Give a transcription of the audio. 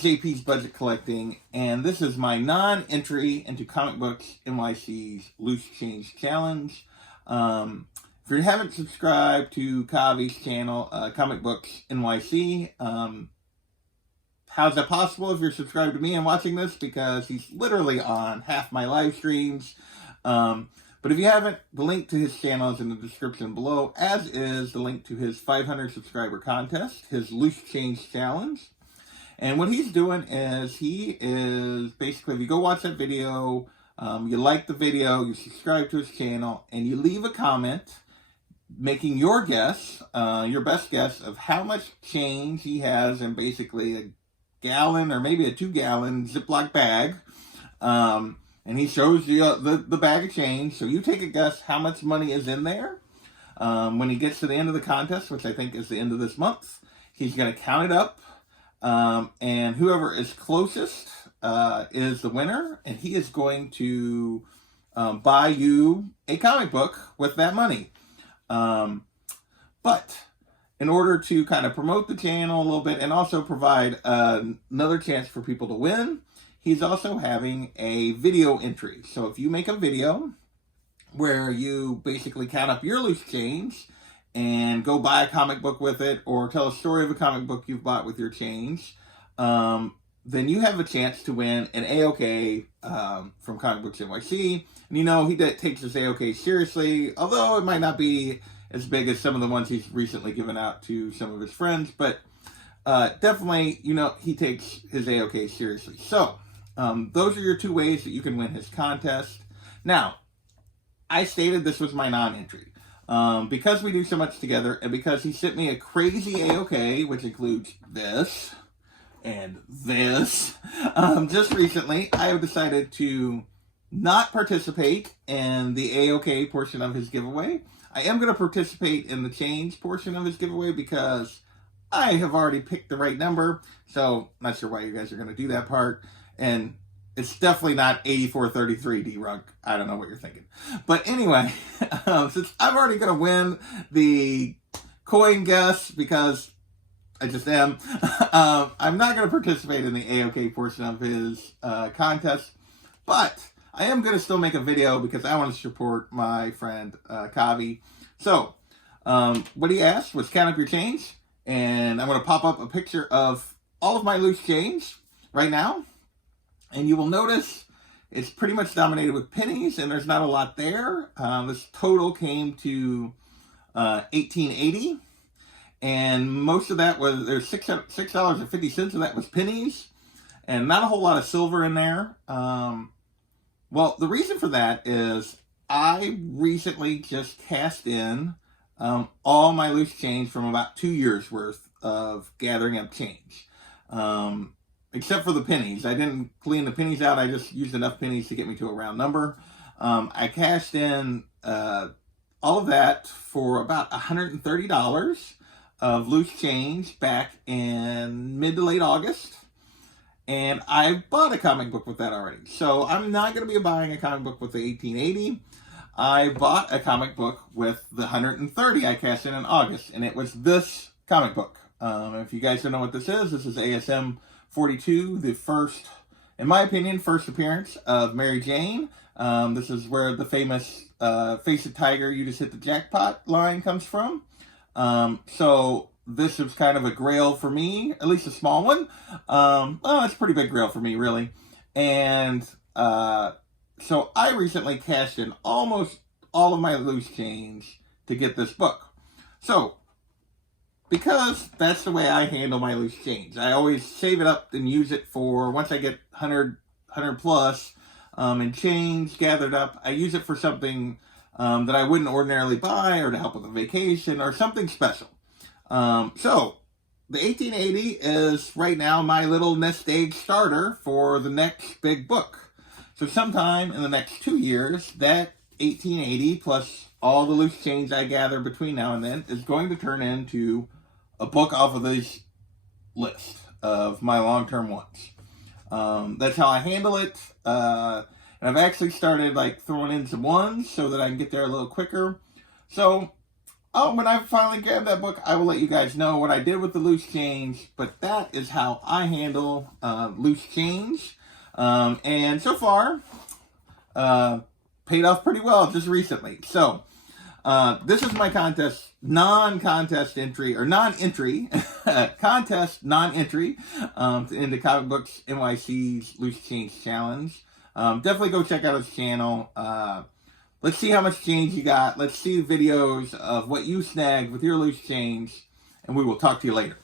JP's Budget Collecting, and this is my non-entry into Comic Books NYC's Loose Change Challenge. If you haven't subscribed to Kavi's channel, Comic Books NYC, how's that possible if you're subscribed to me and watching this? Because he's literally on half my live streams. But if you haven't, the link to his channel is in the description below, as is the link to his 500 subscriber contest, his Loose Change Challenge. And what he's doing is, he is basically, if you go watch that video, you like the video, you subscribe to his channel, and you leave a comment making your guess, your best guess of how much change he has in basically a gallon or maybe a 2-gallon Ziploc bag. And he shows you the bag of change. So you take a guess how much money is in there. When he gets to the end of the contest, which I think is the end of this month, he's going to count it up. And whoever is closest is the winner. And he is going to buy you a comic book with that money. But in order to kind of promote the channel a little bit and also provide another chance for people to win, he's also having a video entry. So if you make a video where you basically count up your loose change and go buy a comic book with it, or tell a story of a comic book you've bought with your change, then you have a chance to win an AOK from Comic Books NYC. And you know, he takes his AOK seriously, although it might not be as big as some of the ones he's recently given out to some of his friends, but definitely, you know, he takes his AOK seriously. So, those are your two ways that you can win his contest. Now, I stated this was my non-entry. Because we do so much together, and because he sent me a crazy AOK, which includes this and this, just recently, I have decided to not participate in the AOK portion of his giveaway. I am going to participate in the change portion of his giveaway because I have already picked the right number, so not sure why you guys are going to do that part. And it's definitely not 8433, D-Runk. I don't know what you're thinking. But anyway, since I'm already going to win the coin guess because I just am, I'm not going to participate in the AOK portion of his contest. But I am going to still make a video because I want to support my friend Kavi. So, what he asked was count up your change. And I'm going to pop up a picture of all of my loose change right now. And you will notice it's pretty much dominated with pennies, and there's not a lot there. This total came to $18.80. And most of that was, there's $6.50 of that was pennies. And not a whole lot of silver in there. Well, the reason for that is I recently just cashed in all my loose change from about 2 years worth of gathering up change. Except for the pennies. I didn't clean the pennies out. I just used enough pennies to get me to a round number. I cashed in all of that for about $130 of loose change back in mid to late August. And I bought a comic book with that already. So I'm not going to be buying a comic book with the $18.80. I bought a comic book with the $130 I cashed in August. And it was this comic book. If you guys don't know what this is ASM 42, the first, in my opinion, first appearance of Mary Jane. This is where the famous Face It Tiger, You Just Hit the Jackpot line comes from. So this is kind of a grail for me, at least a small one. Well, it's a pretty big grail for me, really. And so I recently cashed in almost all of my loose change to get this book. So, because that's the way I handle my loose change. I always save it up and use it for, once I get 100 plus and change gathered up, I use it for something that I wouldn't ordinarily buy, or to help with a vacation or something special. So the $18.80 is right now my little nest egg starter for the next big book. So sometime in the next 2 years, that $18.80 plus all the loose change I gather between now and then is going to turn into a book off of this list of my long-term ones. That's how I handle it. And I've actually started like throwing in some ones so that I can get there a little quicker. So Oh, when I finally grab that book, I will let you guys know what I did with the loose change. But that is how I handle loose change. And so far, paid off pretty well just recently. So this is my non-contest entry, or non-entry, contest non-entry into Comic Books NYC's Loose Change Challenge. Definitely go check out his channel. Let's see how much change you got. Let's see videos of what you snagged with your loose change, and we will talk to you later.